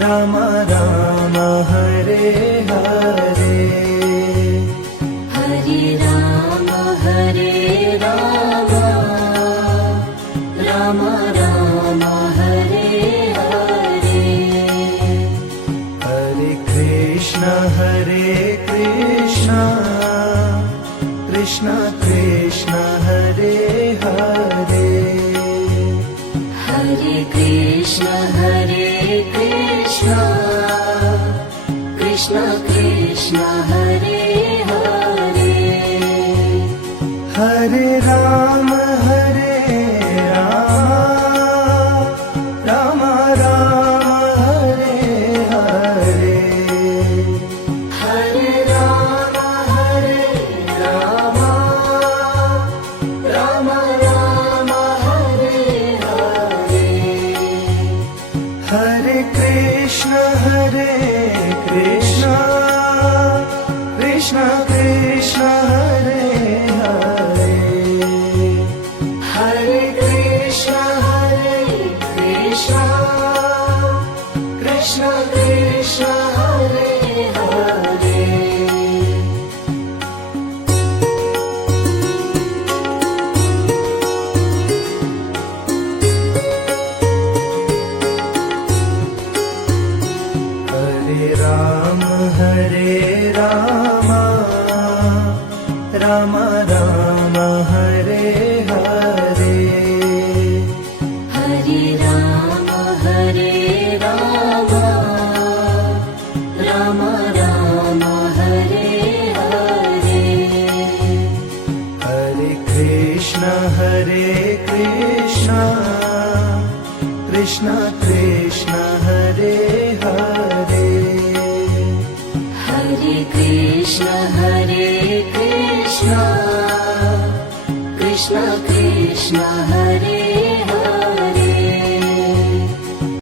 Ram Ram Hare Hare Hare Ram Ram Ram Hare Hare Hare Krishna Krishna Krishna Hare Hare Hare Krishna Krishna Krishna Hare Hare Hare Ram Ram Ram Hare Hare Hare Ram Ram Ram Hare Hare Hare Krishna Krishna Krishna Hare Hare Hare Krishna Krishna Hare Hare Hare Ram Ram Ram Hare Hare Hare Ram Ram Ram Hare Hare Hare Krishna Krishna Krishna Hare Hare Hare Krishna Krishna Krishna Hare